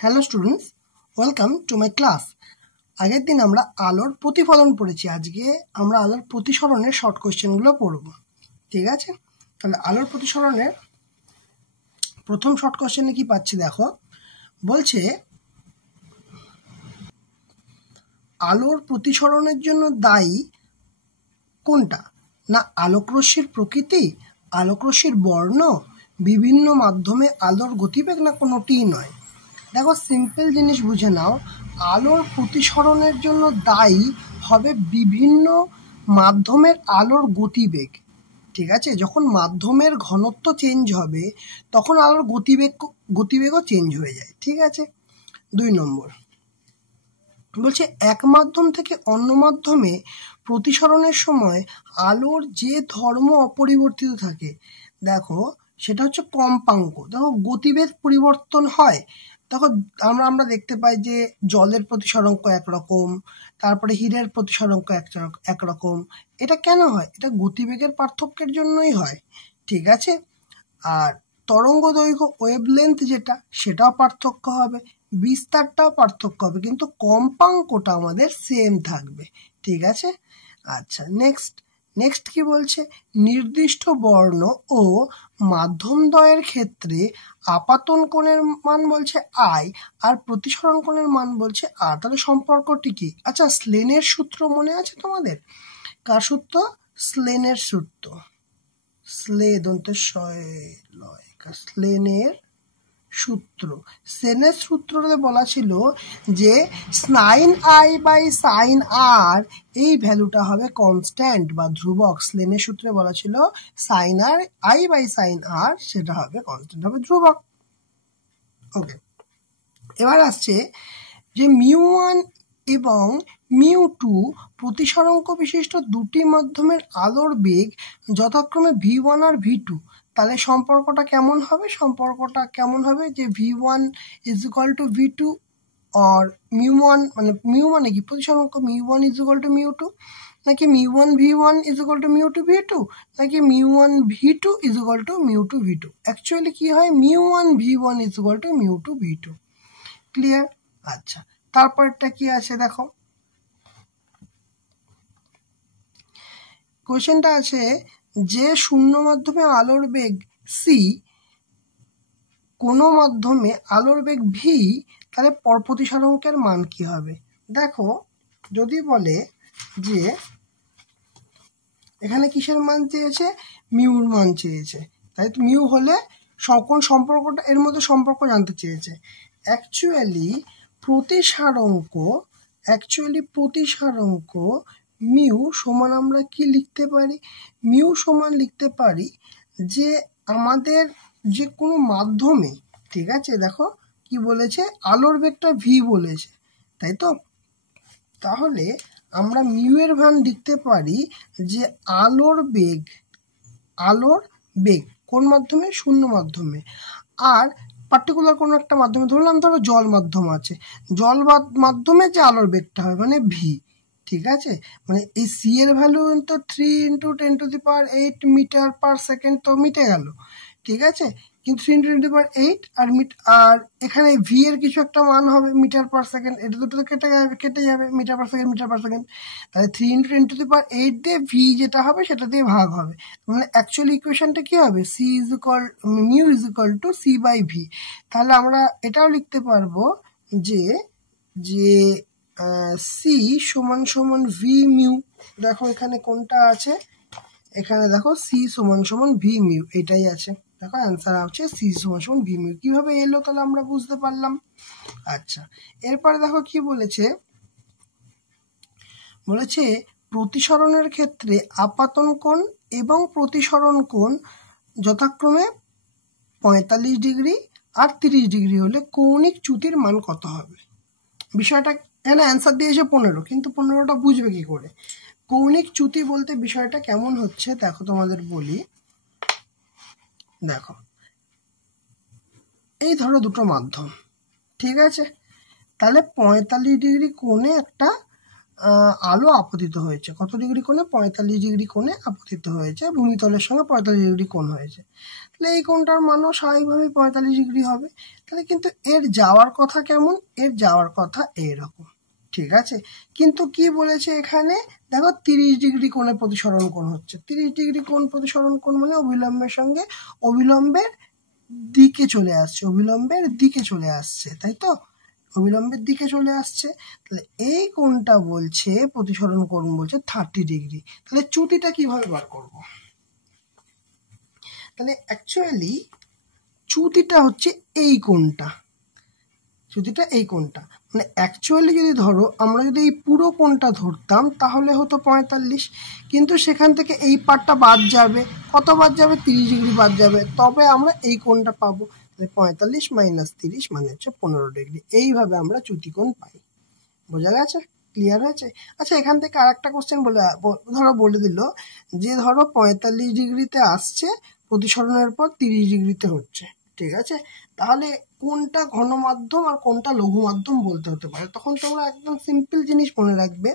Hello students, welcome to my class. আগের দিন আমরা আলোর প্রতিফলন পড়েছি। আজকে আমরা আলোর প্রতিসরণের শর্ট কোয়েশ্চেনগুলো পড়ব। ঠিক আছে, তাহলে আলোর প্রতিসরণের প্রথম শর্ট কোয়েশ্চেনে কি পাচ্ছি দেখো। বলছে আলোর প্রতিসরণের জন্য দায়ী কোনটা? না আলোকরশ্মির প্রকৃতি, আলোকরশ্মির বর্ণ, বিভিন্ন মাধ্যমে আলোর গতিবেগ, না কোনোটিই নয়। দেখো সিম্পল জিনিস বুঝে নাও, আলোর প্রতিসরণের জন্য দায়ী হবে বিভিন্ন মাধ্যমের আলোর গতিবেগ। ঠিক আছে, যখন মাধ্যমের ঘনত্ব চেঞ্জ হবে তখন আলোর গতিবেগও চেঞ্জ হয়ে যায়। ঠিক আছে, 2 নম্বর বলছে এক মাধ্যম থেকে অন্য মাধ্যমে প্রতিসরণের সময় আলোর যে ধর্ম অপরিবর্তিত থাকে, দেখো সেটা হচ্ছে কম্পাঙ্ক। দেখো গতিবেগ পরিবর্তন হয়, দেখো আমরা দেখতে পাই যে জলের প্রতিসরাঙ্ক একরকম, তারপরে হীরের প্রতিসরাঙ্ক একরকম। এটা কেন হয়? এটা গতিবেগের পার্থক্যের জন্যই হয়। ঠিক আছে, আর তরঙ্গ দৈর্ঘ্য ওয়েভলেন্থ যেটা, সেটাও পার্থক্য হবে, বিস্তারটাও পার্থক্য হবে, কিন্তু কম্পাঙ্কটা আমাদের সেম থাকবে। ঠিক আছে, আচ্ছা নেক্সট কি বলছে? নির্দিষ্ট বর্ণ ও মাধ্যমদ্বয়ের ক্ষেত্রে আপাতন কোণের মান বলছে আই আর প্রতিসরণ কোণের মান বলছে আর। তাহলে সম্পর্কটি কি? আচ্ছা, স্লেনের সূত্র মনে আছে তোমাদের? কার সূত্র? স্লেনের সূত্র। স্লেনের সূত্রতে বলা ছিল যে সাইন আই বাই সাইন আর এই ভ্যালুটা হবে কনস্ট্যান্ট বা ধ্রুবক। স্লেনের সূত্রে বলা ছিল সাইন আই বাই সাইন আর সেটা হবে কনস্ট্যান্ট, হবে ধ্রুবক। ওকে, এবার আসছে যে μ1 এবং μ2 প্রতিসরাঙ্ক বিশিষ্ট দুটি মাধ্যমের আলোর বেগ যথাক্রমে v1 আর v2। তাহলে সম্পর্কটা কেমন হবে? যে v1 is equal two v2 আর μ1 মানে কি প্রতিসরাঙ্ক μ1 ইজ ইকুয়াল টু μ2, নাকি μ1 v1 is equal two μ2 v2, নাকি μ1 v2 is equal two μ2 v2। Actually কি হয়? μ1 v1 is equal two μ2 v2। Clear? আচ্ছা, তারপরটা কি আছে দেখো। কোশ্চেনটা আছে যে শূন্য মাধ্যমে আলোর বেগ c, কোনো মাধ্যমে আলোর বেগ v, তাহলে প্রতিসরাঙ্কের মান কি হবে? দেখো যদি বলে যে এখানে কিসের মান চেয়েছে? মিউর মান চেয়েছে, তাই তো মিউ হলে কোন সম্পর্কটা, এর মধ্যে সম্পর্ক জানতে চেয়েছে। অ্যাকচুয়ালি প্রতিসরাঙ্ক মিউ সমান আমরা কি লিখতে পারি? মিউ সমান লিখতে পারি যে আমাদের যে কোনো মাধ্যমে, ঠিক আছে, দেখো কি বলেছে, আলোর বেগটা ভি বলেছে, তাই তো। তাহলে আমরা মিউ এর মান লিখতে পারি যে আলোর বেগ কোন মাধ্যমে? শূন্য মাধ্যমে। আর পার্টিকুলার কোনো একটা মাধ্যমে, ধরলাম ধরো জল মাধ্যম আছে, জল মাধ্যমে যে আলোর বেগটা হবে মানে ভি। ঠিক আছে, মানে এই সি এর ভ্যালু তো 3 × 10⁸ মিটার পার সেকেন্ড, তো মিটে গেল। ঠিক আছে, কিন্তু 3 × 10⁸ আর এখানে ভি এর কিছু একটা মান হবে মিটার পার সেকেন্ড, এটা দুটো কেটে যাবে মিটার পার সেকেন্ড। তাহলে 3 × 10⁸ দিয়ে ভি যেটা হবে সেটা দিয়ে ভাগ হবে। মানে অ্যাকচুয়ালি ইকুয়েশনটা কি হবে? Mu is equal to c by v. তাহলে আমরা এটাও লিখতে পারবো যে সি সমান সমান ভি মিউ। দেখো এখানে কোনটা আছে? এখানে দেখো সি সমান সমান ভি মিউ, এটাই আছে। দেখো অ্যান্সার হচ্ছে সি সমান সমান ভি মিউ। কিভাবে এলো তাহলে আমরা বুঝতে পারলাম। আচ্ছা, এরপরে দেখো কি বলেছে প্রতিসরণের ক্ষেত্রে আপাতন কোণ এবং প্রতিসরণ কোণ যথাক্রমে 45 ডিগ্রি আর 30 ডিগ্রি হলে কৌণিক চ্যুতির মান কত হবে? বিষয়টা এখানে অ্যান্সার দিয়েছে 15, কিন্তু 15টা বুঝবে কি করে? কৌণিক চ্যুতি বলতে বিষয়টা কেমন হচ্ছে দেখো, তোমাদের বলি। দেখো এই ধরো দুটো মাধ্যম, ঠিক আছে, তাহলে 45 ডিগ্রি কোণে একটা আলো আপতিত হয়েছে কত ডিগ্রি কোণে, 45 ডিগ্রি কোণে আপতিত হয়েছে, ভূমিতলের সঙ্গে 45 ডিগ্রি কোণ হয়েছে। তাহলে এই কোণটার মানও স্বাভাবিকভাবেই 45 ডিগ্রি হবে। তাহলে কিন্তু এর যাওয়ার কথা কেমন, এর যাওয়ার কথা এইরকম, ঠিক আছে। কিন্তু কি বলেছে এখানে, দেখো 30 ডিগ্রি কোণে প্রতিসরণ কোণ হচ্ছে। 30 ডিগ্রি কোণ প্রতিসরণ কোণ মানে অবিলম্বের সঙ্গে অবিলম্বের দিকে চলে আসছে, অবিলম্বের দিকে চলে আসছে, তাই তো, অবিলম্বের দিকে চলে আসছে। তাহলে এই কোণটা বলছে প্রতিসরণ কোণ বলছে 30 ডিগ্রি। তাহলে চ্যুতিটা কিভাবে বার করব? তাহলে অ্যাকচুয়ালি চ্যুতিটা হচ্ছে এই কোণটা, চ্যুতিটা এই কোণটা, মানে অ্যাকচুয়ালি যদি ধরো আমরা যদি এই পুরো কোণটা ধরতাম তাহলে হতো 45, কিন্তু সেখান থেকে এই পার্টটা বাদ যাবে, কত বাদ যাবে, 30 ডিগ্রি বাদ যাবে, তবে আমরা এই কোণটা পাবো। 45 মাইনাস 30 মানে হচ্ছে 15 ডিগ্রি। এইভাবে আমরা চ্যুতিকোণ পাই। বোঝা গেছে? ক্লিয়ার হয়েছে? আচ্ছা, এখান থেকে আর একটা কোশ্চেন বলে দিল যে ধরো 45 ডিগ্রিতে আসছে, প্রতিসরণের পর 30 ডিগ্রিতে হচ্ছে, ঠিক আছে। তাহলে কোনটা ঘন মাধ্যম আর কোনটা লঘু মাধ্যম বলতে হতে পারে। তখন তোমরা একদম সিম্পল জিনিস মনে রাখবে,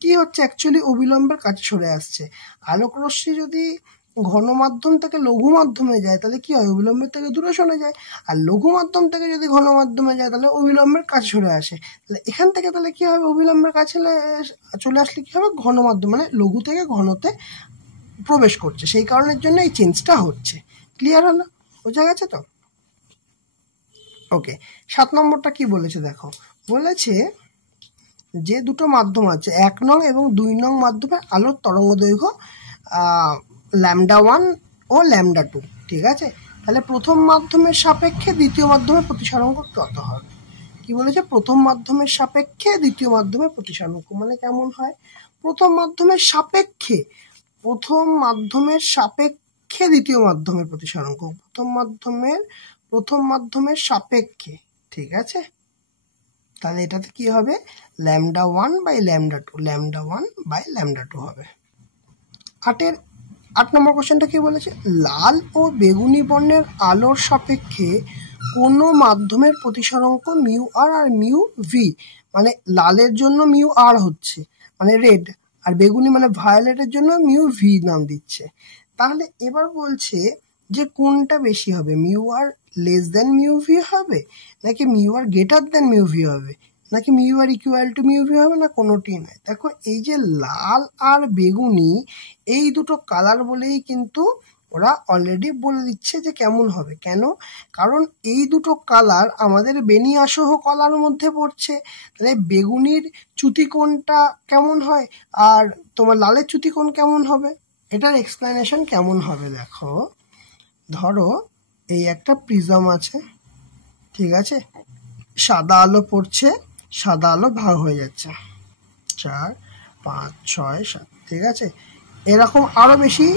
কি হচ্ছে অ্যাকচুয়ালি অবিলম্বের কাছে সরে আসছে। আলোক রশ্মি যদি ঘন মাধ্যম থেকে লঘু মাধ্যমে যায় তাহলে কি হয়, অবিলম্বের থেকে দূরে সরে যায়। আর লঘু মাধ্যম থেকে যদি ঘন মাধ্যমে যায় তাহলে অবিলম্বের কাছে সরে আসে। তাহলে এখান থেকে তাহলে কি হবে, অবিলম্বের কাছে চলে আসলে কি হবে, ঘন মাধ্যম মানে লঘু থেকে ঘনতে প্রবেশ করছে, সেই কারণের জন্য এই চেঞ্জটা হচ্ছে। ক্লিয়ার হলো? বোঝা গেছে তো? ওকে, 7 নম্বরটা কি বলেছে দেখো, বলেছে যে দুটো মাধ্যম আছে, 1 নং এবং 2 নং মাধ্যমে আলোর তরঙ্গ দৈর্ঘ্য λ1 ও λ2, ঠিক আছে। তাহলে প্রথম মাধ্যমের সাপেক্ষে দ্বিতীয় মাধ্যমের প্রতিসরাঙ্ক কত হবে? কি বলেছে, প্রথম মাধ্যমের সাপেক্ষে দ্বিতীয় মাধ্যমের প্রতিসরাঙ্ক মানে কেমন হয়, প্রথম মাধ্যমের সাপেক্ষে, প্রথম মাধ্যমের সাপেক্ষে দ্বিতীয় মাধ্যমের প্রতিসরাঙ্ক, প্রথম মাধ্যমের সাপেক্ষে, ঠিক আছে। তাহলে এটাতে কি হবে, λ1 বাই λ2, λ1 বাই λ2 হবে। 8 নম্বর কোশ্চেনটা কি বলেছে, লাল ও বেগুনি বর্ণের আলোর সাপেক্ষে কোন মাধ্যমের প্রতিসরাঙ্ক মিউ আর আর মিউ ভি, মানে লালের জন্য মিউ আর হচ্ছে মানে রেড, আর বেগুনি মানে ভায়োলেটের জন্য মিউ ভি নাম দিচ্ছে। তাহলে এবার বলছে যে কোনটা বেশি হবে, mu r less than mu v হবে, নাকি mu r greater than mu v হবে, নাকি mu r equal to mu v হবে, না কোনোটি নয়। দেখো এই যে লাল আর বেগুনি এই দুটো কালার বলেই কিন্তু ওরা অলরেডি বলে দিচ্ছে যে কেমন হবে। কেন? কারণ এই দুটো কালার আমাদের বেনিয়াসহ কলার মধ্যে পড়ছে। তাহলে বেগুনির চ্যুতিকোণটা কেমন হয় আর তোমার লালের চ্যুতিকোণ কেমন হবে, এটার এক্সপ্লেনেশন কেমন হবে দেখো। ধরো এই একটা প্রিজম আছে, ঠিক আছে, সাদা আলো পড়ছে, সাদা আলো ভাগ হয়ে যাচ্ছে 4, 5, 6, 7, ঠিক আছে, এরকম আরো বেশি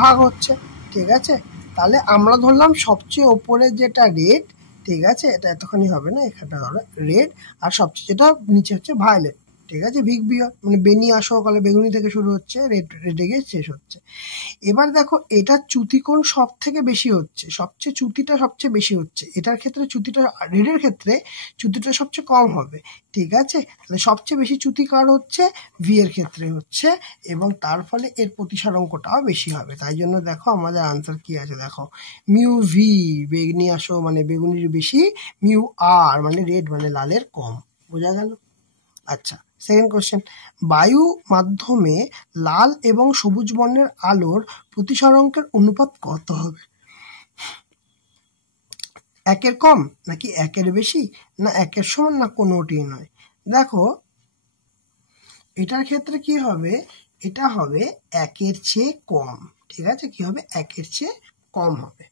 ভাগ হচ্ছে, ঠিক আছে। তাহলে আমরা ধরলাম সবচেয়ে ওপরে যেটা রেড, ঠিক আছে, এটা এতখানি হবে না, এখানটা ধরো রেড, আর সবচেয়ে যেটা নিচে হচ্ছে ভায়োলেট, ঠিক আছে, বিগ বিয়ার মানে বেনিয়া সহকালে বেগুনি থেকে শুরু হচ্ছে, রেডে গিয়ে শেষ হচ্ছে। এবার দেখো এটা চ্যুতিকোণ সব থেকে বেশি হচ্ছে, সবচেয়ে চ্যুতিটা সবচেয়ে বেশি হচ্ছে, এটার ক্ষেত্রে চ্যুতিটা, রেডের ক্ষেত্রে চ্যুতিটা সবচেয়ে কম হবে, ঠিক আছে। তাহলে সবচেয়ে বেশি চ্যুতি কার হচ্ছে, ভি এর ক্ষেত্রে হচ্ছে, এবং তার ফলে এর প্রতিসরাঙ্কটাও বেশি হবে। তাই জন্য দেখো আমাদের আনসার কি আছে দেখো, মিউ ভি বেগুনি আসো মানে বেগুনির বেশি, মিউ আর মানে রেড মানে লালের কম। বোঝা গেল? আচ্ছা, সেকেন্ড কোশ্চেন, বায়ু মাধ্যমে লাল এবং সবুজ বর্ণের আলোর প্রতিসরাঙ্কের অনুপাত কত হবে? 1-এর কম, নাকি 1-এর বেশি, না 1-এর সমান, না কোনোটি নয়। দেখো এটার ক্ষেত্রে কি হবে, এটা হবে 1-এর চেয়ে কম, ঠিক আছে, কি হবে, 1-এর চেয়ে কম হবে।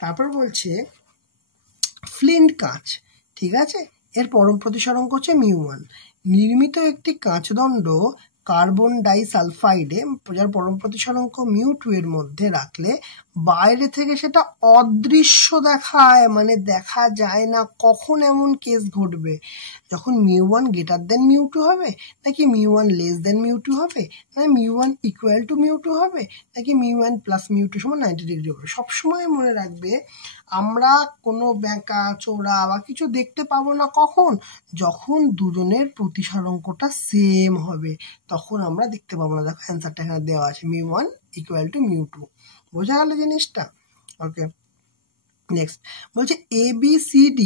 তারপর বলছে ফ্লিন্ট কাঁচ, ঠিক আছে, এর পরম প্রতিসরাঙ্ক হচ্ছে মিউ1। নির্মিত একটি কাঁচদণ্ড কার্বন ডাইসালফাইডে যার পরম প্রতিসরাঙ্ক মিউ2 এর মধ্যে রাখলে বাইরে থেকে সেটা অদৃশ্য দেখায়, মানে দেখা যায় না। কখন এমন কেস ঘটবে, যখন মিউ1 গ্রেটার দেন মিউ2 হবে, নাকি মিউ1 লেস দেন মিউ2 হবে, না মিউ1 ইকুয়াল টু মিউ2 হবে, নাকি মিউ1 প্লাস মিউ2 সমান 90 ডিগ্রি হবে। সবসময় মনে রাখবে আমরা কোনো ব্যাঁকা চোরা বা কিছু দেখতে পাবো না কখন, যখন দুজনের প্রতিসরাঙ্কটা সেম হবে তখন আমরা দেখতে পাবো না। দেখো অ্যান্সারটা এখানে দেওয়া আছে, μ1 = μ2। বোঝা গেল জিনিসটা? ওকে, নেক্সট বলছে ABCD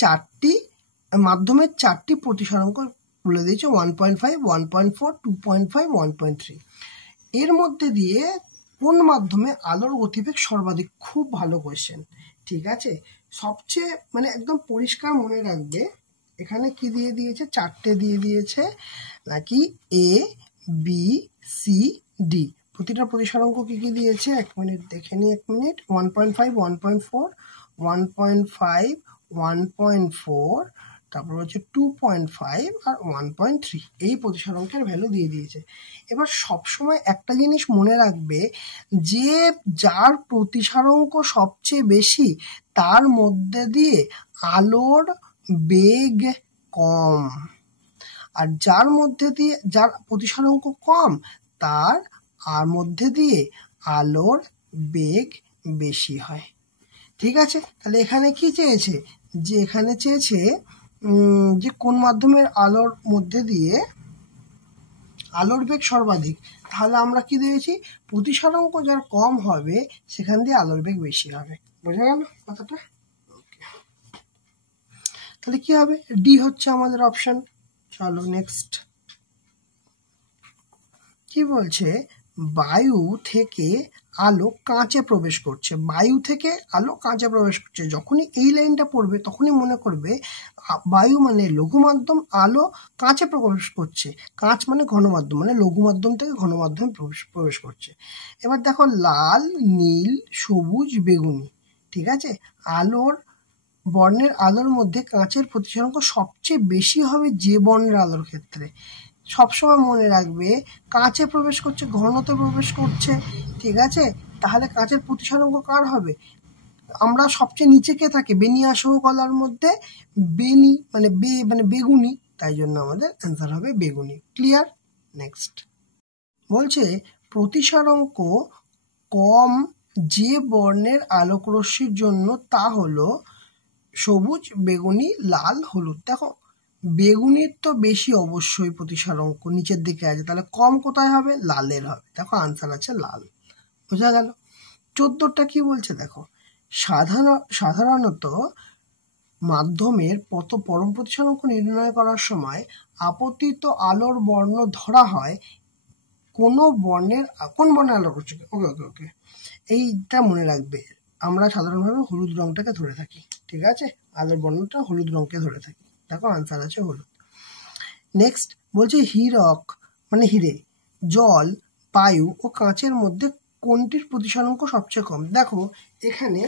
চারটি মাধ্যমের চারটি প্রতিসরাঙ্ক বলে দিয়েছে, 1.5, 1.4, 2.5, 1.3। এর মধ্যে দিয়ে কোন মাধ্যমে আলোর গতিবেগ সর্বাধিক? খুব ভালো কোয়েশ্চেন, ঠিক আছে। সবচেয়ে মানে একদম পরিষ্কার মনে রাখবে, এখানে কি দিয়ে দিয়েছে, চারটে দিয়ে দিয়েছে নাকি A B C D। প্রতিটা প্রতিসরাঙ্ক কি কি দিয়েছে, 1 মিনিট দেখে নিই, 1 মিনিট। 1.5, 1.4, 1.5, 1.4, তারপর হচ্ছে 2.5 আর 1.3, এই প্রতিসরাঙ্কের ভ্যালু দিয়ে দিয়েছে। এবার সবসময় একটা জিনিস মনে রাখবে, যে যার প্রতিসরাঙ্ক সবচেয়ে বেশি তার মধ্যে দিয়ে আলোর বেগ কম, আর যার মধ্যে দিয়ে যার প্রতিসরাঙ্ক কম তার আর মধ্যে দিয়ে আলোর বেগ বেশি হয়, ঠিক আছে। তাহলে এখানে কি চেয়েছে, যে এখানে চেয়েছে যে কোন মাধ্যমের আলোর মধ্যে দিয়ে আলোর বেগ সর্বাধিক, তাহলে আমরা কি দিয়েছি, প্রতিসরাঙ্ক যার কম হবে সেখান দিয়ে আলোর বেগ বেশি হবে। বোঝা গেল কথাটা? তাহলে কি হবে, ডি হচ্ছে আমাদের অপশন। চলো নেক্সট কি বলছে, বায়ু থেকে আলো কাঁচে প্রবেশ করছে। বায়ু থেকে আলো কাঁচে প্রবেশ করছে, যখনই এই লাইনটা পড়বে তখনই মনে করবে বায়ু মানে লঘু মাধ্যম, আলো কাঁচে প্রবেশ করছে। কাঁচ মানে ঘন মাধ্যম, মানে লঘু মাধ্যম থেকে ঘন মাধ্যমে প্রবেশ করছে। এবার দেখো লাল, নীল, সবুজ, বেগুনি, ঠিক আছে। আলোর বর্ণের আলোর মধ্যে কাঁচের প্রতিসরাঙ্ক সবচেয়ে বেশি হবে যে বর্ণের আলোর ক্ষেত্রে। সবসময় মনে রাখবে কাঁচে প্রবেশ করছে, ঘনতে প্রবেশ করছে, ঠিক আছে। তাহলে কাঁচের প্রতিসরাঙ্ক কার হবে, আমরা সবচেয়ে নিচে কে থাকে, বেনিয়া সহ কলার মধ্যে বেনি মানে বেগুনি, তাই জন্য আমাদের অ্যান্সার হবে বেগুনি। ক্লিয়ার? নেক্সট বলছে প্রতিসরাঙ্ক কম যে বর্ণের আলোক রশ্মির জন্য তা হলো সবুজ, বেগুনি, লাল, হলুদ। দেখো বেগুনির তো বেশি অবশ্যই প্রতিসরাঙ্ক নিচের দিকে আছে, তাহলে কম কোথায় হবে, লালের হবে। দেখো আনসার আছে লাল। বোঝা গেল? 14টা কি বলছে দেখো, সাধারণত মাধ্যমের পরম প্রতিসরাঙ্ক নির্ণয় করার সময় আপতিত আলোর বর্ণ ধরা হয় কোন বর্ণের আলো করছে। ওকে ওকে ওকে, এইটা মনে রাখবে, আমরা সাধারণভাবে হলুদ রংটাকে ধরে থাকি, ঠিক আছে। আলোর বর্ণটা হলুদ রংকে ধরে থাকি। দেখো আনসার আছে হলুদ। নেক্সট বলছে হীরক মানে হিরে, জল, বায়ু ও কাঁচের মধ্যে কোনটির প্রতিসরাঙ্ক সবচেয়ে কম? দেখো এখানে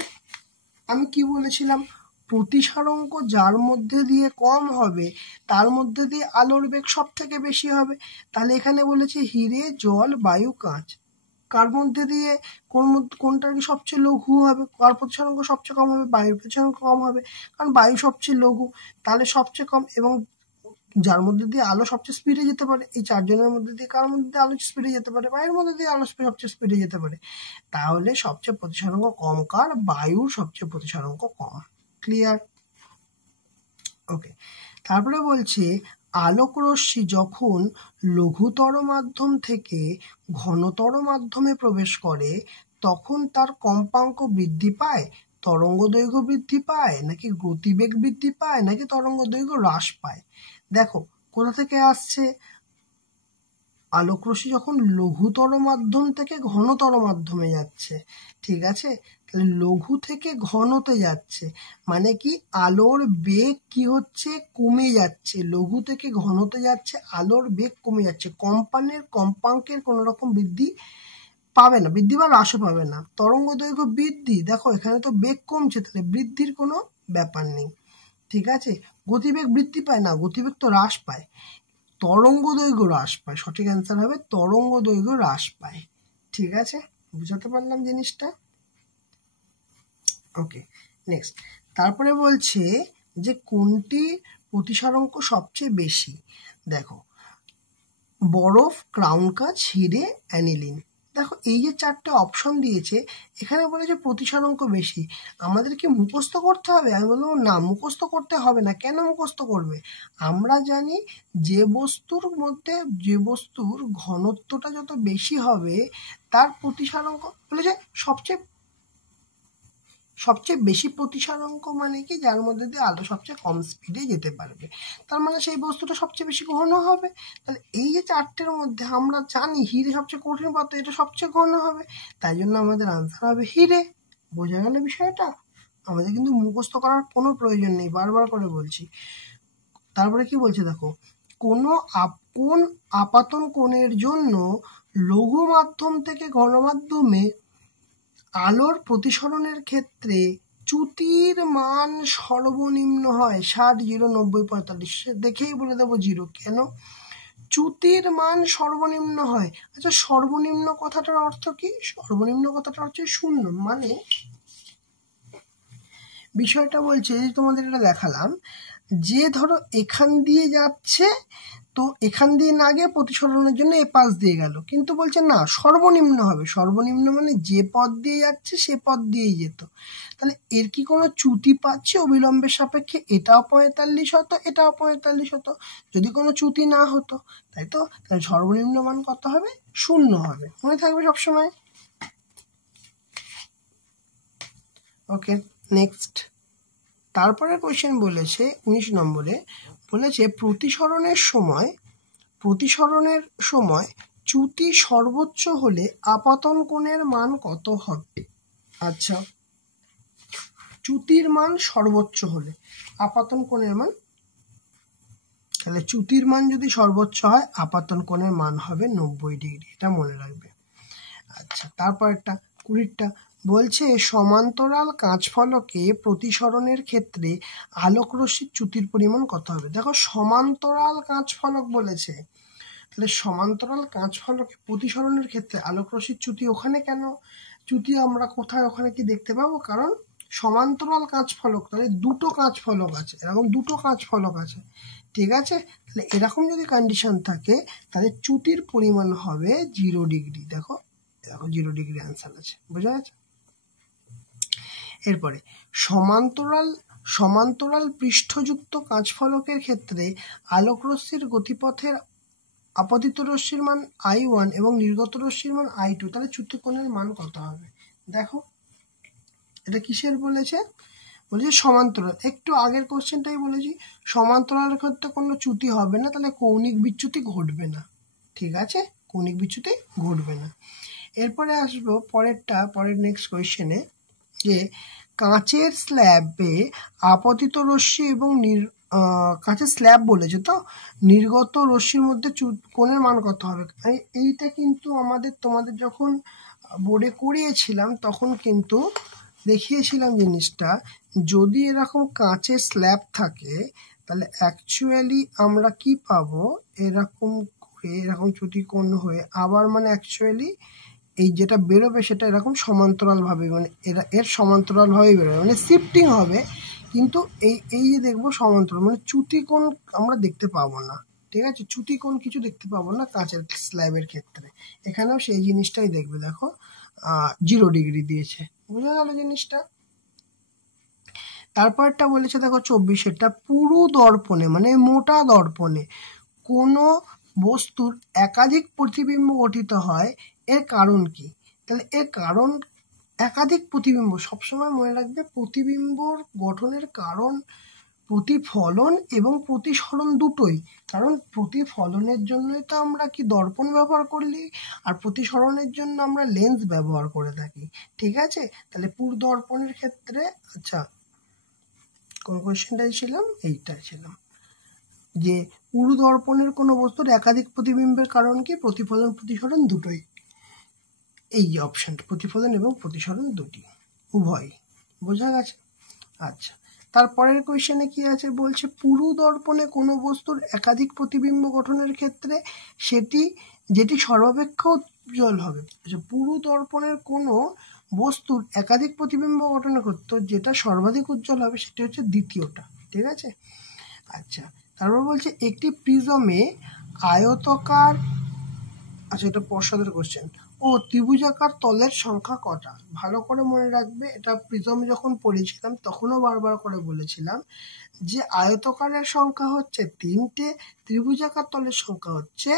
আমি কি বলেছিলাম, প্রতিসরাঙ্ক যার মধ্যে দিয়ে কম হবে তার মধ্যে দিয়ে আলোর বেগ সব থেকে বেশি হবে। তাহলে এখানে বলেছে হিরে, জল, বায়ু, কাঁচ, কার মধ্যে দিয়ে কোনটার কি সবচেয়ে লঘু হবে, কার প্রতিসরাঙ্ক সবচেয়ে কম হবে, বায়ুর প্রতিসরাঙ্ক কম হবে, কারণ বায়ু সবচেয়ে লঘু, তাহলে সবচেয়ে কম। এবং যার মধ্যে দিয়ে আলো সবচেয়ে স্পিডে যেতে পারে, এই চারজনের মধ্যে দিয়ে কার মধ্যে দিয়ে আলো স্পিডে যেতে পারে, বায়ুর মধ্যে দিয়ে আলো সবচেয়ে স্পিডে যেতে পারে। তাহলে সবচেয়ে প্রতিসরাঙ্ক কম কার, বায়ুর সবচেয়ে প্রতিসরাঙ্ক কম। ক্লিয়ার? ওকে, তারপরে বলছে আলোক রশ্মি যখন লঘুতর মাধ্যম থেকে ঘনতর মাধ্যমে প্রবেশ করে তখন তার কম্পাঙ্ক বৃদ্ধি পায়, তরঙ্গ দৈর্ঘ্য বৃদ্ধি পায়, নাকি গতিবেগ বৃদ্ধি পায়, নাকি তরঙ্গ দৈর্ঘ্য হ্রাস পায়? দেখো কোথা থেকে আসছে, আলোক রশ্মি যখন লঘুতর মাধ্যম থেকে ঘনতর মাধ্যমে যাচ্ছে, ঠিক আছে। তাহলে লঘু থেকে ঘনতে যাচ্ছে মানে কি, আলোর বেগ কি হচ্ছে, কমে যাচ্ছে। লঘু থেকে ঘনতে যাচ্ছে, আলোর বেগ কমে যাচ্ছে। কম্পাঙ্কের কোনো রকম বৃদ্ধি পাবে না, বৃদ্ধি বা হ্রাসও পাবে না। তরঙ্গ দৈর্ঘ্য বৃদ্ধি, দেখো এখানে তো বেগ কমছে, তাহলে বৃদ্ধির কোনো ব্যাপার নেই, ঠিক আছে। গতিবেগ বৃদ্ধি পায় না, গতিবেগ তো হ্রাস পায়। তরঙ্গ দৈর্ঘ্য হ্রাস পায়, সঠিক অ্যান্সার হবে তরঙ্গ দৈর্ঘ্য হ্রাস পায়, ঠিক আছে। বুঝাতে পারলাম জিনিসটা? ওকে, নেক্সট তারপরে বলছে যে কোনটি প্রতিসরাঙ্ক সবচেয়ে বেশি। দেখো বরফ, ক্রাউন কাঁচ, হিরে, অ্যানিলিন। দেখো এই যে 4টে অপশন দিয়েছে, এখানে বলেছে প্রতিসরাঙ্ক বেশি, আমাদের কি মুখস্থ করতে হবে? আমি বলবো না, মুখস্থ করতে হবে না। কেন মুখস্থ করবে? আমরা জানি যে বস্তুর মধ্যে যে বস্তুর ঘনত্বটা যত বেশি হবে তার প্রতিসরাঙ্ক বলেছে সবচেয়ে বেশি প্রতিসরাঙ্ক মানে কি, যার মধ্যে দিয়ে আলো সবচেয়ে কম স্পিডে যেতে পারবে, তার মানে সেই বস্তুটা সবচেয়ে বেশি ঘন হবে। তাহলে এই যে 4টের মধ্যে আমরা জানি হিরে সবচেয়ে কঠিন পাত্র, এটা সবচেয়ে ঘন হবে, তাই জন্য আমাদের আনসার হবে হিরে। বোঝা গেল বিষয়টা? আমাদের কিন্তু মুখস্থ করার কোনো প্রয়োজন নেই, বারবার করে বলছি। তারপরে কি বলছে দেখো, কোন আপাতন কোণের জন্য লঘু মাধ্যম থেকে ঘনমাধ্যমে আলোর প্রতিসরণের ক্ষেত্রে চ্যুতির মান সর্বনিম্ন হয় 60, 0, 90, 45। দেখেই বলে দেবো 0। কেন চ্যুতির মান সর্বনিম্ন হয়? আচ্ছা, সর্বনিম্ন কথাটার অর্থ কি? সর্বনিম্ন কথাটা হচ্ছে শূন্য। মানে বিষয়টা বলছে, তোমাদের এটা দেখালাম, যে ধরো এখান দিয়ে যাচ্ছে, তো এখান দিয়ে না গিয়ে প্রতিসরণের জন্য এ পাশ দিয়ে গেল, কিন্তু বলছে না সর্বনিম্ন হবে। সর্বনিম্ন মানে যে পথ দিয়ে যাচ্ছে সে পথ দিয়েই যেত। তাহলে এর কি কোনো চ্যুতি পাচ্ছে অবিলম্বের সাপেক্ষে? এটাও 45 হতো, এটাও 45 হতো, যদি কোনো চ্যুতি না হতো, তাই তো? তাহলে সর্বনিম্ন মান কত হবে? 0 হবে। মনে থাকবে সবসময়। ওকে, নেক্সট। তারপরে কোয়েশ্চেন বলেছে 19 নম্বরে, বলেছে প্রতিসরণের সময় চ্যুতি সর্বোচ্চ হলে আপতন কোণের মান কত হবে? আচ্ছা, চ্যুতির মান সর্বোচ্চ হলে আপাতন কোণের মান, তাহলে চ্যুতির মান যদি সর্বোচ্চ হয় আপাতন কোণের মান হবে 90 ডিগ্রি, এটা মনে রাখবে। আচ্ছা, তারপর একটা 20টা বলছে সমান্তরাল কাঁচফলকে প্রতিসরণের ক্ষেত্রে আলোকরশ্মির চ্যুতির পরিমাণ কত হবে? দেখো সমান্তরাল কাঁচফলক বলেছে, তাহলে সমান্তরাল কাঁচফলকে প্রতিসরণের ক্ষেত্রে আলোকরশ্মির চ্যুতি ওখানে কেন? চ্যুতি আমরা কোথায় ওখানে কি দেখতে পাবো? কারণ সমান্তরাল কাঁচফলক, তাহলে দুটো কাঁচফলক আছে, এরকম দুটো কাঁচফলক আছে, ঠিক আছে? তাহলে এরকম যদি কন্ডিশন থাকে তাহলে চ্যুতির পরিমাণ হবে 0 ডিগ্রি। দেখো 0 ডিগ্রি আনসার আছে, বোঝা গেছে? এরপরে সমান্তরাল পৃষ্ঠযুক্ত কাঁচফলকের ক্ষেত্রে আলোকরশ্মির গতিপথের আপতিত রশ্মির মান I1 এবং নির্গত রশ্মির মান I2, তাহলে চ্যুতি কোণের মান কত হবে? দেখো এটা কিসের বলেছে? বলেছে সমান্তরাল। একটু আগের কোশ্চেনটাই বলেছি, সমান্তরালের ক্ষেত্রে কোনো চ্যুতি হবে না, তাহলে কৌণিক বিচ্যুতি ঘটবে না, ঠিক আছে? কৌণিক বিচ্যুতি ঘটবে না। এরপরে আসবো পরের নেক্সট কোয়েশ্চেনে, যে কাঁচের স্ল্যাবে আপতিত রশ্মি এবং কাঁচের স্ল্যাব বলেছে, তো নির্গত রশ্মির মধ্যে কোণের মান কত হবে? এইটা কিন্তু তোমাদের যখন বোর্ডে করিয়েছিলাম তখন কিন্তু দেখিয়েছিলাম জিনিসটা। যদি এরকম কাঁচের স্ল্যাব থাকে তাহলে অ্যাকচুয়ালি আমরা কি পাবো, এরকম করে এরকম চ্যুতি কোণ হয়ে আবার মানে অ্যাকচুয়ালি এই যেটা বেরোবে সেটা এরকম সমান্তরালভাবে, মানে এর সমান্তরালভাবেই বেরোবে, মানে শিফটিং হবে, কিন্তু এই যে দেখবো সমান্তরাল, মানে চ্যুতি কোণ আমরা দেখতে পাবো না, ঠিক আছে? চ্যুতি কোণ কিছু দেখতে পাবো না কাঁচের স্ল্যাবের ক্ষেত্রে। এখানেও সেই জিনিসটাই দেখবে, দেখো 0 ডিগ্রি দিয়েছে, বোঝা গেল জিনিসটা? তারপরটা বলেছে দেখো 24, পুরু দর্পণে মানে মোটা দর্পণে কোনো বস্তুর একাধিক প্রতিবিম্ব গঠিত হয়, এর কারণ কি? তাহলে এর কারণ একাধিক প্রতিবিম্ব, সবসময় মনে রাখবে প্রতিবিম্বর গঠনের কারণ প্রতিফলন এবং প্রতিসরণ দুটোই। কারণ প্রতিফলনের জন্যই তো আমরা কি দর্পণ ব্যবহার করি, আর প্রতিসরণের জন্য আমরা লেন্স ব্যবহার করে থাকি, ঠিক আছে? তাহলে পুরু দর্পণের ক্ষেত্রে, আচ্ছা কোন কোয়েশ্চেনটাই ছিলাম, এইটাই ছিলাম, যে পুরু দর্পণের কোনো বস্তুর একাধিক প্রতিবিম্বের কারণ কি? প্রতিফলন প্রতিসরণ দুটোই। এই যে অপশনটা, প্রতিফলন এবং প্রতিসরণ দুটি, উভয়, বোঝা গেছে? আচ্ছা, তারপরের কোয়েশ্চেনে কি আছে বলছে, পুরু দর্পণে কোনো বস্তুর একাধিক প্রতিবিম্ব গঠনের ক্ষেত্রে যেটি সর্বাপেক্ষা উজ্জ্বল হবে। আচ্ছা, পুরু দর্পণের কোনো বস্তুর একাধিক প্রতিবিম্ব গঠনের ক্ষেত্রে যেটা সর্বাধিক উজ্জ্বল হবে সেটি হচ্ছে দ্বিতীয়টা, ঠিক আছে? আচ্ছা, তারপর বলছে একটি প্রিজমে আয়তাকার, আচ্ছা এটা পর্ষদের কোশ্চেন, ও ত্রিভুজাকার তলের সংখ্যা কটা? ভালো করে মনে রাখবে, এটা প্রিজম যখন পড়েছিলাম তখনও বারবার করে বলেছিলাম যে আয়তকারের সংখ্যা হচ্ছে 3টে, ত্রিভুজাকার তলের সংখ্যা হচ্ছে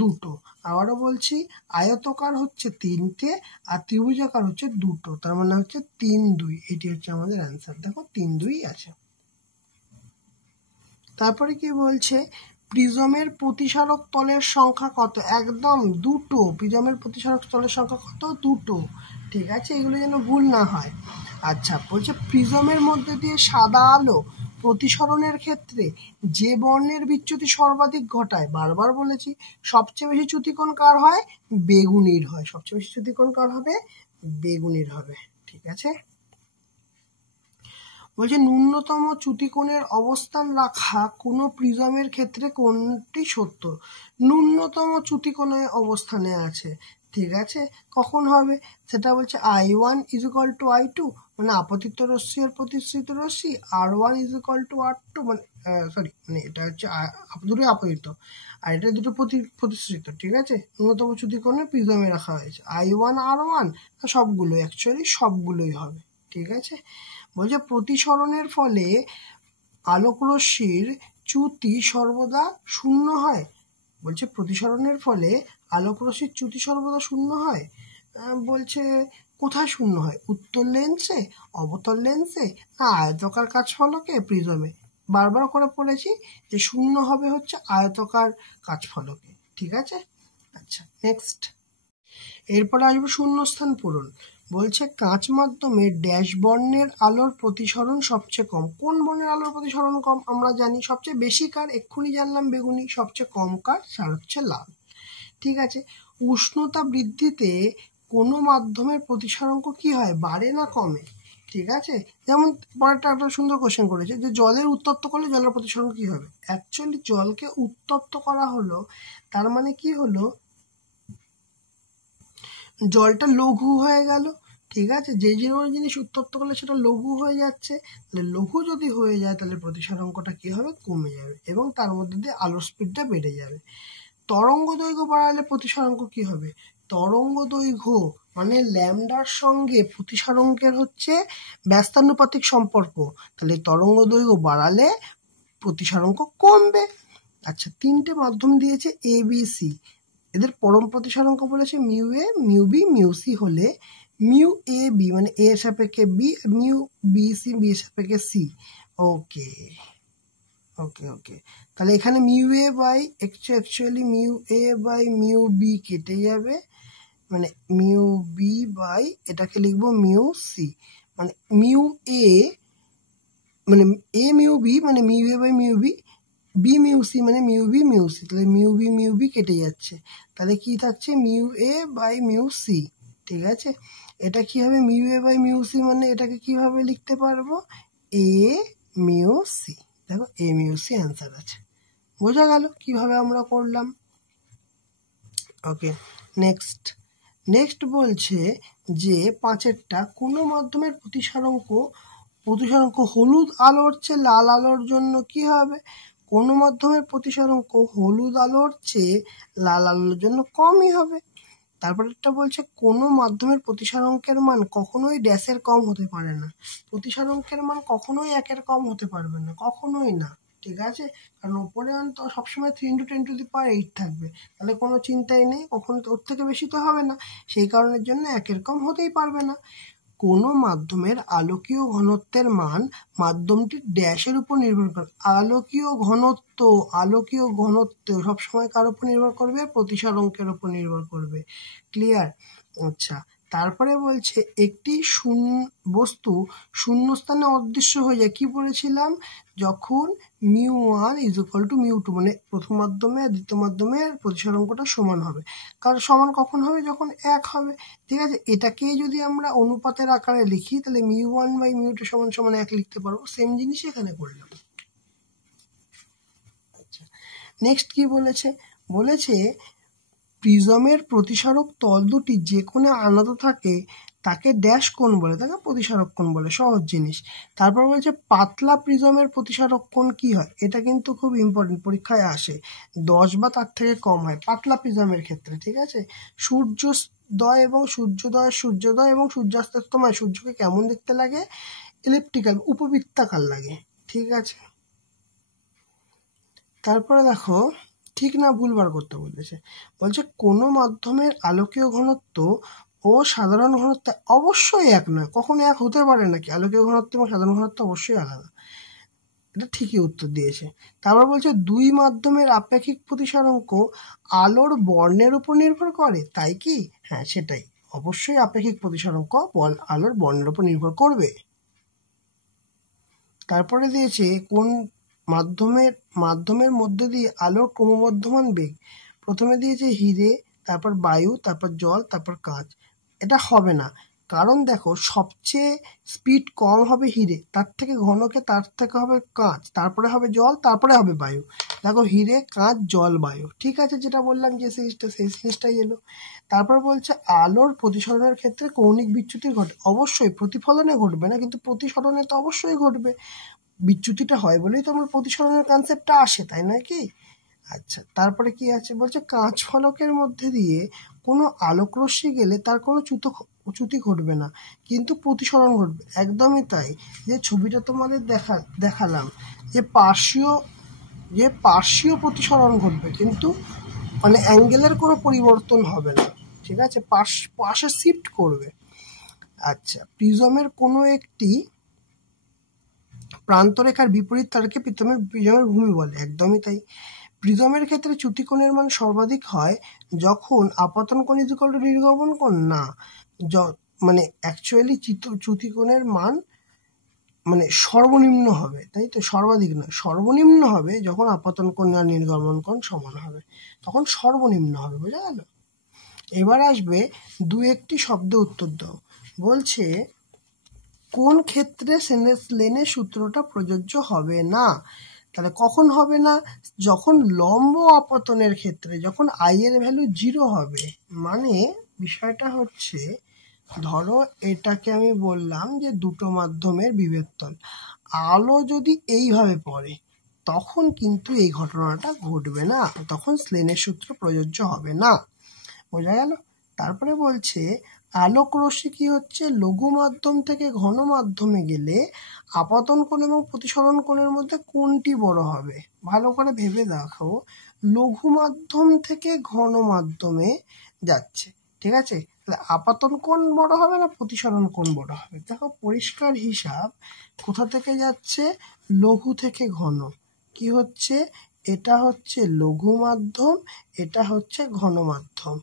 2টো। আবারও বলছি, আয়তকার হচ্ছে 3টে আর ত্রিভুজাকার হচ্ছে 2টো, তার মানে হচ্ছে 3 2। এটি হচ্ছে আমাদের অ্যান্সার। দেখো 3 2 আছে। তারপরে কি বলছে, প্রিজমের প্রতিসারক তলের সংখ্যা কত? একদম 2টো। প্রিজমের প্রতিসারক তলের সংখ্যা কত? 2টো। ঠিক আছে, এগুলো যেন ভুল না হয়। আচ্ছা, বলছে প্রিজমের মধ্যে দিয়ে সাদা আলো প্রতিসরণের ক্ষেত্রে যে বর্ণের বিচ্যুতি সর্বাধিক ঘটায়, বারবার বলেছি, সবচেয়ে বেশি চ্যুতিকোণ কার হয়? বেগুনির হয়। সবচেয়ে বেশি চ্যুতিকোণ কার হবে? বেগুনির হবে। ঠিক আছে, বলছে ন্যূনতম চ্যুতিকোণের অবস্থান রাখা কোনো প্রিজমের ক্ষেত্রে কোনটি সত্য? ন্যূনতম চ্যুতিকোণের অবস্থানে আছে। ঠিক আছে, কখন হবে সেটা বলছে I1 = I2, মানে আপতিত রশ্মি আর প্রতিসৃত রশ্মি, R1 = R2, মানে মানে এটা হচ্ছে দুটোই আপতিত আর এটা দুটো প্রতিসৃত। ঠিক আছে, ন্যূনতম চ্যুতিকোণের প্রিজমে রাখা হয়েছে I1 R1, সবগুলো অ্যাকচুয়ালি সবগুলোই হবে। ঠিক আছে, বলছে প্রতিসরণের ফলে আলোকরশ্মির চ্যুতি সর্বদা শূন্য হয়। বলছে প্রতিসরণের ফলে আলোকরশ্মির চ্যুতি সর্বদা শূন্য হয়। বলছে কোথায় শূন্য হয়? উত্তল লেন্সে, অবতল লেন্সে, না আয়তকার কাচফলকে, প্রিজমে? বারবার করে পড়েছি যে শূন্য হবে হচ্ছে আয়তকার কাচফলকে। ঠিক আছে, আচ্ছা নেক্সট। এরপরে আসবো শূন্যস্থান পূরণ। বলছে কাঁচ মাধ্যমে ড্যাশ বর্ণের আলোর প্রতিসরণ সবচেয়ে কম। কোন বর্ণের আলোর প্রতিসরণ কম? আমরা জানি সবচেয়ে বেশি কার, এক্ষুনি জানলাম বেগুনি, সবচেয়ে কম কার, তার হচ্ছে লাল। ঠিক আছে, উষ্ণতা বৃদ্ধিতে কোনো মাধ্যমের প্রতিসরাঙ্ক কি হয়, বাড়ে না কমে? ঠিক আছে, যেমন পরেরটা একটা সুন্দর কোশ্চেন করেছে যে জলের উত্তপ্ত করলে জলের প্রতিসরাঙ্ক কি হবে? অ্যাকচুয়ালি জলকে উত্তপ্ত করা হলো, তার মানে কি হলো, জলটা লঘু হয়ে গেল। ঠিক আছে, যে কোনো জিনিস উত্তপ্ত করলে সেটা লঘু হয়ে যাচ্ছে, তাহলে লঘু যদি হয়ে যায় তাহলে প্রতিসরাঙ্কটা কি হবে, কমে যাবে এবং তার মধ্যে দিয়ে আলোর স্পিডটা বেড়ে যাবে। তরঙ্গ দৈর্ঘ্য বাড়ালে প্রতিসরাঙ্ক কি হবে? তরঙ্গ দৈর্ঘ্য মানে ল্যামডার সঙ্গে প্রতিসরাঙ্কের হচ্ছে ব্যস্তানুপাতিক সম্পর্ক, তাহলে তরঙ্গ দৈর্ঘ্য বাড়ালে প্রতিসরাঙ্ক কমবে। আচ্ছা, 3টে মাধ্যম দিয়েছে এ বি সি, এদের পরম প্রতিসরাঙ্ক বলেছে mu A, mu B, mu C হলে মিউ এ বি মানে এ এর সাপেক্ষে B, mu B C B এর সাপেক্ষে সি। ওকে ওকে ওকে, তাহলে এখানে mu A by actually mu A by mu B কেটে যাবে, মানে মিউ বি বাই এটাকে লিখবো মিউ সি, মানে মিউ এ মানে এ মিউ বি মানে mu A by mu B, B mu C মানে মিউ বি মিউ সি, তাহলে মিউ বি কেটে যাচ্ছে, তাহলে কি থাকছে mu A by mu C. ঠিক আছে, এটা কি হবে, mu A by mu C মানে এটাকে কিভাবে লিখতে পারবো, এ মিউ সি। দেখো এ মিউ সি অ্যান্সার আছে। বোঝা গেল কিভাবে আমরা করলাম। ওকে, নেক্সট বলছে যে 5এরটা কোনো মাধ্যমের প্রতিসরাঙ্ক হলুদ আলোর চেয়ে লাল আলোর জন্য কি হবে? কোনো মাধ্যমের প্রতিসরাঙ্ক হলুদ আলোর চেয়ে লাল আলোর জন্য কমই হবে। তারপর একটা বলছে কোনো মাধ্যমের প্রতিসরাঙ্কের মান কখনোই ড্যাশের কম হতে পারে না। প্রতিসরাঙ্কের মান কখনোই 1-এর কম হতে পারবে না, কখনোই না। ঠিক আছে, কারণ ওপরে তো সবসময় 3×10⁸ থাকবে, তাহলে কোনো চিন্তাই নেই, কখনো ওর থেকে বেশি তো হবে না, সেই কারণের জন্য 1-এর কম হতেই পারবে না। কোনো মাধ্যমের আলোকীয় ঘনত্বের মান মাধ্যমটির ড্যাশের উপর নির্ভর করে। আলোকীয় ঘনত্ব সবসময় কার উপর নির্ভর করবে? প্রতিসরাঙ্কের উপর নির্ভর করবে। ক্লিয়ার? আচ্ছা, তারপরে বলছে একটি বস্তু শূন্যস্থানে অদৃশ্য হয়ে যায়, কি বলেছিলাম, যখন μ1 = μ2, মানে প্রথম মাধ্যমে আর দ্বিতীয় মাধ্যমের প্রতিসরাঙ্কটা সমান হবে। কারণ সমান কখন হবে? যখন 1 হবে। ঠিক আছে, এটাকেই যদি আমরা অনুপাতের আকারে লিখি তাহলে μ1 বাই μ2 = 1 লিখতে পারবো। সেম জিনিস এখানে করলাম। আচ্ছা, নেক্সট কি বলেছে, প্রিজমের প্রতিসরক তল দুটি যে কোণে আনত থাকে তাকে ড্যাশ কোণ বলে, তাকে প্রতিসারক কোণ বলে, সহজ জিনিস। তারপর বলছে পাতলা প্রিজমের প্রতিসারক কোণ কি হয়, এটা কিন্তু খুব ইম্পর্টেন্ট, পরীক্ষায় আসে, 10 বা তার থেকে কম হয় পাতলা প্রিজমের ক্ষেত্রে, ঠিক আছে। সূর্যোদয় এবং সূর্যোদয় এবং সূর্যাস্তের সময় সূর্যকে কেমন দেখতে লাগে, ইলিপ্টিক্যাল, উপবৃত্তাকার লাগে, ঠিক আছে। তারপরে দেখো ঠিক না ভুল বার করতে বলেছে, বলছে কোনো মাধ্যমের আলোকীয় ঘনত্ব ও সাধারণ ঘনত্ব অবশ্যই এক নয়, কখনো এক হতে পারে নাকি, আলোকীয় ঘনত্ব এবং সাধারণ ঘনত্ব অবশ্যই আলাদা, এটা ঠিকই উত্তর দিয়েছে। তারপর বলছে দুই মাধ্যমের আপেক্ষিক প্রতিসারাঙ্ক আলোর বর্ণের উপর নির্ভর করে, তাই কি, হ্যাঁ সেটাই, অবশ্যই আপেক্ষিক প্রতিসারাঙ্ক আলোর বর্ণের উপর নির্ভর করবে। তারপরে দিয়েছে কোন মাধ্যমের মধ্যে দিয়ে আলোর ক্রমবর্ধমান বেগ, প্রথমে দিয়েছে হিরে, তারপর বায়ু, তারপর জল, তারপর কাঁচ। এটা হবে না, কারণ দেখো সবচেয়ে স্পিড কম হবে হিরে, তার থেকে ঘনকে, তার থেকে হবে কাঁচ, তারপরে হবে জল, তারপরে হবে বায়ু। দেখো হিরে, কাঁচ, জল, বায়ু, ঠিক আছে, যেটা বললাম যে সিরিজটা, সেই সিরিজটাই এলো। তারপর বলছে আলোর প্রতিসরণের ক্ষেত্রে কৌণিক বিচ্যুতি ঘটে, অবশ্যই প্রতিফলনে ঘটবে না, কিন্তু প্রতিসরণে তো অবশ্যই ঘটবে, বিচ্যুতিটা হয় বলেই তো আমার প্রতিসরণের কনসেপ্টটা আসে, তাই নয় কি। আচ্ছা, তারপরে কি আছে, বলছে কাঁচ ফলকের মধ্যে দিয়ে কোনো আলোকরশ্মি গেলে তার কোনো চ্যুতি ঘটবে না, কিন্তু প্রতিসরণ ঘটবে, একদমই তাই। যে ছবিটা তোমাদের দেখালাম, যে পার্শ্বীয় প্রতিসরণ ঘটবে, কিন্তু মানে অ্যাঙ্গেলের কোনো পরিবর্তন হবে না, ঠিক আছে, পাশে শিফট করবে। আচ্ছা, প্রিজমের কোনো একটি প্রান্তরেখার বিপরীত তারকে প্রিজমের ভূমি বলে, একদমই তাই। প্রিজমের ক্ষেত্রে চ্যুতিকোণের মান সর্বাধিক হয় যখন আপতন কোণ ইকুয়াল টু নির্গমন কোণ, না, মানে অ্যাকচুয়ালি চ্যুতিকোণের মান মানে সর্বনিম্ন হবে, তাই তো, সর্বাধিক নয়, সর্বনিম্ন হবে যখন আপতন কোণ আর নির্গমন কোণ সমান হবে, তখন সর্বনিম্ন হবে, বোঝা গেল। এবার আসবে দু একটি শব্দ উত্তর দাও। বলছে কোন ক্ষেত্রে লেনের সূত্রটা প্রযোজ্য হবে না, তাহলে কখন হবে না, যখন লম্ব আপতনের ক্ষেত্রে, যখন আই এর ভ্যালু 0 হবে, মানে বিষয়টা হচ্ছে ধরো এটাকে আমি বললাম যে দুটো মাধ্যমের বিভেদতল, আলো যদি এইভাবে পড়ে তখন কিন্তু এই ঘটনাটা ঘটবে না, তখন স্লেনের সূত্র প্রযোজ্য হবে না, বোঝা গেল। তারপরে বলছে আলোক রশ্মি কি হচ্ছে, লঘু মাধ্যম থেকে ঘন মাধ্যমে গেলে আপতন কোণ এবং প্রতিসরণ কোণের মধ্যে কোনটি বড় হবে, ভালো করে ভেবে দেখো, লঘু মাধ্যম থেকে ঘন মাধ্যমে যাচ্ছে, ঠিক আছে, তাহলে আপতন কোণ বড় হবে না প্রতিসরণ কোণ বড় হবে, দেখো পরিষ্কার হিসাব, কোথা থেকে যাচ্ছে, লঘু থেকে ঘন, কি হচ্ছে, এটা হচ্ছে লঘু মাধ্যম, এটা হচ্ছে ঘন মাধ্যম,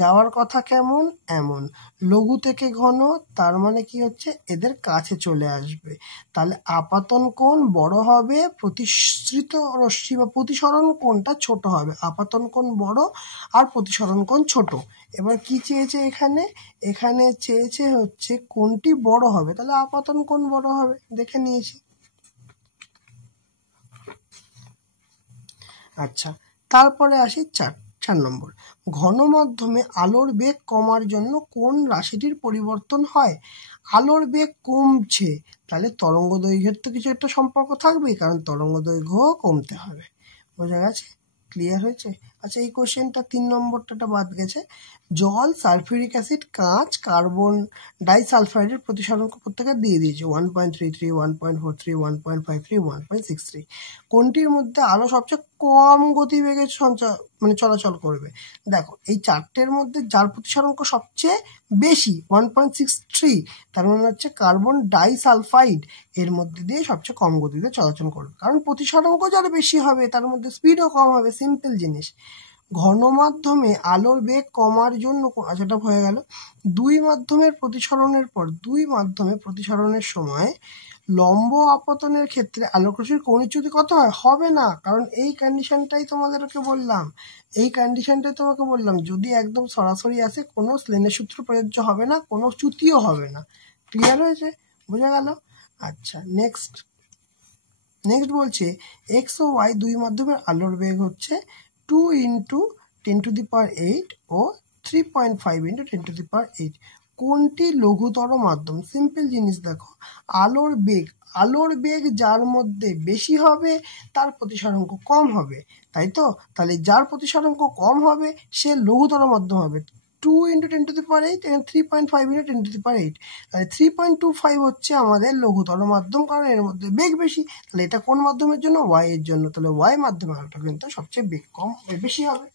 যাওয়ার কথা কেমন, এমন, লঘু থেকে ঘন, তার মানে কি হচ্ছে এদের কাছে চলে আসবে, তাহলে আপতন কোণ বড় হবে, প্রতিসৃত রশ্মি বা প্রতিসরণ কোণটা ছোট হবে, আপতন কোণ বড় আর প্রতিসরণ কোণ ছোট। এবার কি চেয়েছে এখানে চেয়েছে হচ্ছে কোনটি বড় হবে, তাহলে আপতন কোণ বড় হবে, দেখে নিয়েছি। আচ্ছা, তারপরে আসি 4 নম্বর, ঘন মাধ্যমে আলোর বেগ কমার জন্য কোন রাশিটির পরিবর্তন হয়, আলোর বেগ কমছে, তাহলে তরঙ্গ দৈর্ঘ্যের তো কিছু একটা সম্পর্ক থাকবেই, কারণ তরঙ্গ দৈর্ঘ্য কমতে হবে, বোঝা গেছে, ক্লিয়ার হয়েছে। আচ্ছা, এই কোশ্চেনটা 3 নম্বরটা বাদ গেছে, জল, সালফিউরিক অ্যাসিড, কাঁচ, কার্বন ডাইসালফাইডের প্রতিসরাঙ্ক প্রত্যেকে দিয়ে দিয়েছে 1.33, 1.43, 1.53, 1.63, কোনটির মধ্যে আলো সবচেয়ে কম গতিবেগে চলাচল করবে, দেখো এই চারটের মধ্যে যার প্রতিসরাঙ্ক সবচেয়ে বেশি 1.63, তার মানে হচ্ছে কার্বন ডাইসালফাইড, এর মধ্যে দিয়ে সবচেয়ে কম গতিতে চলাচল করবে, কারণ প্রতিসরাঙ্ক যার বেশি হবে তার মধ্যে স্পিডও কম হবে, সিম্পল জিনিস। ঘন মাধ্যমে আলোর বেগ কমার জন্য, যেটা হয়ে গেল, দুই মাধ্যমের প্রতিসরণের পর, দুই মাধ্যমে প্রতিসরণের সময় লম্ব আপতনের ক্ষেত্রে আলোক রশ্মির কৌণিক চ্যুতি কত হয়, হবে না, কারণ এই কন্ডিশনটাই তোমাদেরকে বললাম, যদি একদম সরাসরি আসে কোনো স্লেনের সূত্র প্রযোজ্য হবে না, কোনো চ্যুতিও হবে না, ক্লিয়ার হয়েছে, বোঝা গেল। আচ্ছা, নেক্সট বলছে এক্স ও ওয়াই দুই মাধ্যমের আলোর বেগ হচ্ছে 2 × 10⁸ ও 3.5 × 10⁸। কোনটি লঘুতর মাধ্যম? সিম্পল জিনিস দেখো, আলোর বেগ যার মধ্যে বেশি হবে তার প্রতিসরাঙ্ক কম হবে, তাই তো? তাহলে যার প্রতিসরাঙ্ক কম হবে সে লঘুতর মাধ্যম হবে। 2 × 10⁸, এবং 3.5 × 10⁸, তাহলে 3.25 হচ্ছে আমাদের লঘুতর মাধ্যম, কারণ এর মধ্যে বেগ বেশি। তাহলে এটা কোন মাধ্যমের জন্য? ওয়াই এর জন্য। তাহলে ওয়াই মাধ্যমে আলোটা কিন্তু সবচেয়ে বেগ কম বেশি হবে।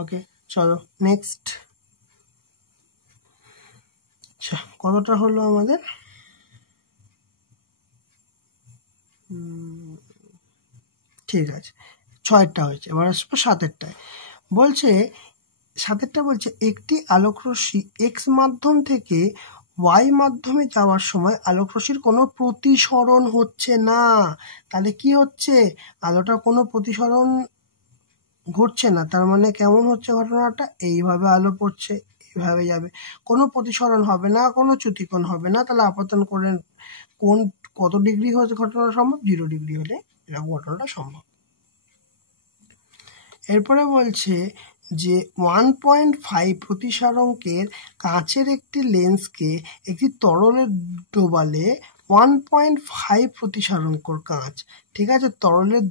ওকে, চলো নেক্সট। আচ্ছা, কতটা হলো আমাদের? ঠিক আছে, 6টা হয়েছে। এবার আসবো 7এরটায়। বলছে 7এরটা বলছে একটি আলোকরশ্মি এক্স মাধ্যম থেকে ওয়াই মাধ্যমে যাওয়ার সময় আলোকরশ্মির কোনো প্রতিসরণ হচ্ছে না। তাহলে কি হচ্ছে? আলোটার কোনো প্রতিসরণ ঘটছে না। তার মানে কেমন হচ্ছে ঘটনাটা? এইভাবে আলো পড়ছে, এইভাবে যাবে, কোনো প্রতিসরণ হবে না, কোনো চ্যুতিকোণ হবে না। তাহলে আপতন কোণের কোন কত ডিগ্রি হচ্ছে ঘটনাটা সম্ভব? 0 ডিগ্রি হলে এরকম ঘটনাটা সম্ভব। এরপরে বলছে যে 1.5 প্রতিসরাঙ্কের কাঁচের একটি লেন্সকে একটি তরলে ডোবালে 1.5 প্রতিসরাঙ্কর কাঁচ, ঠিক আছে, তরলের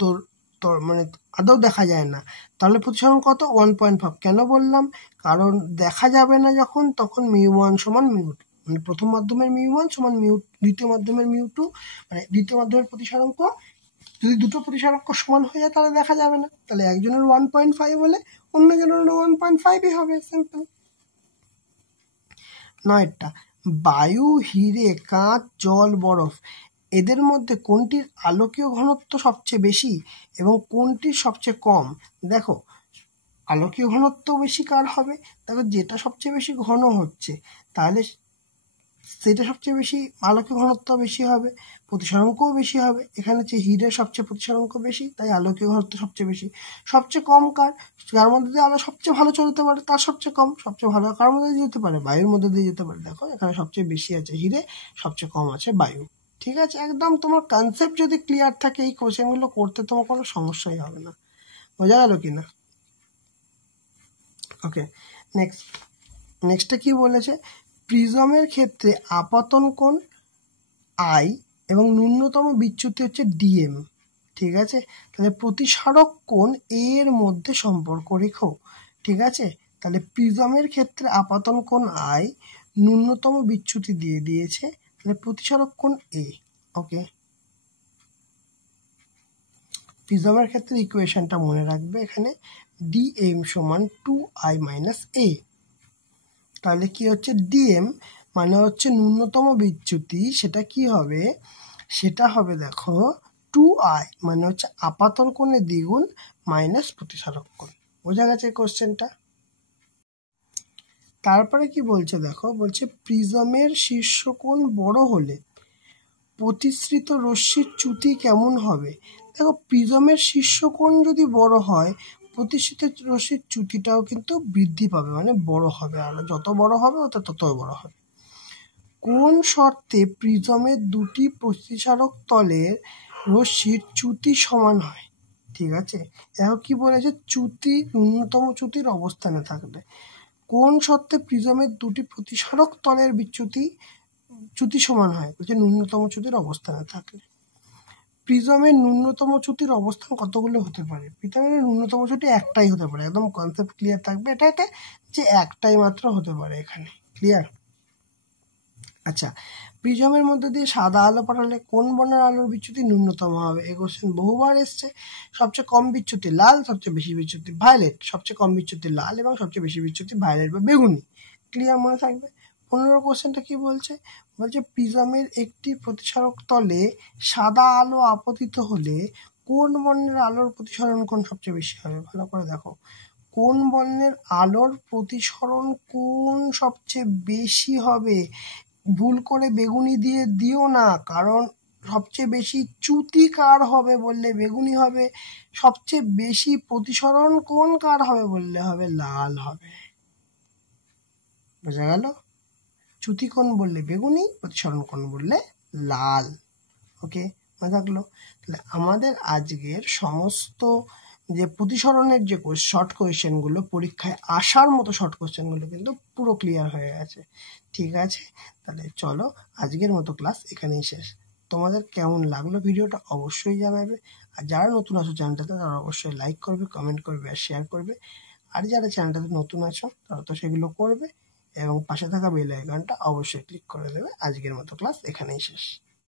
মানে আদৌ দেখা যায় না, তাহলে প্রতিসরাঙ্ক কত? 1.5। কেন বললাম? কারণ দেখা যাবে না যখন, তখন μ1 সমান μ2, মানে প্রথম মাধ্যমের μ1 সমান দ্বিতীয় মাধ্যমের μ2, মানে দ্বিতীয় মাধ্যমের প্রতিসরাঙ্ক যদি দুটো প্রতিসরাঙ্ক সমান হয়ে যায় তাহলে দেখা যাবে না। তাহলে একজনের 1.5 হলে অন্যজনের 1.5ই হবে, সিম্পল। 9টা, বায়ু, হিরে, কাঁচ, জল, বরফ এদের মধ্যে কোনটির আলোকীয় ঘনত্ব সবচেয়ে বেশি এবং কোনটির সবচেয়ে কম? দেখো, আলোকীয় ঘনত্ব বেশি কার হবে? দেখো, যেটা সবচেয়ে বেশি ঘন হচ্ছে তাহলে সেটা সবচেয়ে বেশি আলোকীয় ঘনত্ব বেশি হবে, প্রতিসরাঙ্কও বেশি হবে। এখানে হচ্ছে হীরের সবচেয়ে প্রতিসরাঙ্ক বেশি, তাই আলোকীয় ঘনত্ব সবচেয়ে বেশি। সবচেয়ে কম কার? যার মধ্যে দিয়ে আলো সবচেয়ে ভালো চলতে পারে তার সবচেয়ে কম। সবচেয়ে ভালো কার মধ্যে দিয়ে যেতে পারে? বায়ুর মধ্যে দিয়ে যেতে পারে। দেখো, এখানে সবচেয়ে বেশি আছে হীরে, সবচেয়ে কম আছে বায়ু। ঠিক আছে, একদম তোমার কনসেপ্ট যদি ক্লিয়ার থাকে এই কোশ্চেনগুলো করতে তোমার কোনো সমস্যাই হবে না। বোঝা গেল কিনা? ওকে, নেক্সটে কি বলেছে? প্রিজমের ক্ষেত্রে আপতন কোণ আই এবং ন্যূনতম বিচ্যুতি হচ্ছে ডিএম, ঠিক আছে। তাহলে প্রতিসারক কোণ এ এর মধ্যে সম্পর্ক রেখো, ঠিক আছে। তাহলে প্রিজমের ক্ষেত্রে আপতন কোণ আই, ন্যূনতম বিচ্যুতি দিয়ে দিয়েছে, তাহলে প্রতিসারক কোণ এ। ওকে, প্রিজমের ক্ষেত্রে ইকুয়েশনটা মনে রাখবে, এখানে ডিএম সমান 2i - a। তাহলে কি হচ্ছে? ডিএম মানে হচ্ছে ন্যূনতম বিচ্যুতি, সেটা কি হবে? সেটা হবে দেখো 2i মানে হচ্ছে আপাতন কোণের দ্বিগুণ মাইনাস প্রতিসারক কোণ। বোঝা গেছে কোশ্চেনটা? তারপরে কি বলছে দেখো, বলছে প্রিজমের শীর্ষকোণ বড় হলে প্রতিসৃত রশ্মির চ্যুতি কেমন হবে? দেখো, প্রিজমের শীর্ষকোণ যদি বড় হয় প্রতিসৃত রশ্মির চ্যুতিটাও কিন্তু বৃদ্ধি পাবে, মানে বড় হবে। আর যত বড় হবে তত বড় হবে। কোন শর্তে প্রিজমের দুটি প্রতিসারক তলের রশ্মির চ্যুতি সমান হয়? ঠিক আছে, এখন কি বলেছে? চ্যুতি ন্যূনতম চ্যুতির অবস্থানে থাকলে। কোন শর্তে প্রিজমের দুটি প্রতিসারক তলের চ্যুতি সমান হয়? বলছে ন্যূনতম চ্যুতির অবস্থানে থাকলে। প্রিজমের ন্যূনতম চ্যুতির অবস্থান কতগুলো হতে পারে? প্রিজমের ন্যূনতম চ্যুতি একটাই হতে পারে, একদম কনসেপ্ট ক্লিয়ার থাকবে এটাতে, যে একটাই মাত্র হতে পারে এখানে। ক্লিয়ার? আচ্ছা, প্রিজমের মধ্যে দিয়ে সাদা আলো পাঠালে কোন বর্ণের আলোর বিচ্যুতি ন্যূনতম হবে? এই কোশ্চেন বহুবার এসছে। সবচেয়ে কম বিচ্যুতি লাল, সবচেয়ে বেশি বিচ্যুতি ভায়োলেট। সবচেয়ে কম বিচ্যুতি লাল এবং সবচেয়ে বেশি বিচ্যুতি ভায়োলেট বা বেগুনি। ক্লিয়ার মনে থাকবে। 15 কোশ্চেনটা কি বলছে? বলছে প্রিজমের একটি প্রতিসারক তলে সাদা আলো আপতিত হলে কোন বর্ণের আলোর প্রতিসরণ কোণ সবচেয়ে বেশি হবে? ভালো করে দেখো, কোন বর্ণের আলোর প্রতিসরণ কোণ সবচেয়ে বেশি হবে? ভুল করে বেগুনি দিয়ে দিও না, কারণ সবচেয়ে বেশি চ্যুতি কার হবে বললে বেগুনি হবে, সবচেয়ে বেশি প্রতিসরণ কোণ কার হবে বললে হবে লাল হবে। বোঝা গেল? চ্যুতি কোণ বললে বেগুনি, প্রতিসরণ কোণ বললে লাল। ওকে, মনে থাকলো? তাহলে আমাদের আজকের সমস্ত যে প্রতিসরণের যে শর্ট কোয়েশ্চেনগুলো পরীক্ষায় আসার মতো শর্ট কোয়েশ্চেনগুলো কিন্তু পুরো ক্লিয়ার হয়ে গেছে। ঠিক আছে, তাহলে চলো আজকের মতো ক্লাস এখানেই শেষ। তোমাদের কেমন লাগলো ভিডিওটা অবশ্যই জানাবে, আর যারা নতুন আছো চ্যানেলটাতে তারা অবশ্যই লাইক করবে, কমেন্ট করবে আর শেয়ার করবে। আর যারা চ্যানেলটাতে নতুন আছো তারা তো সেগুলো করবে, এবং পাশে থাকা বেল আইকনটা অবশ্যই ক্লিক করে দেবে। আজকের মতো ক্লাস এখানেই শেষ।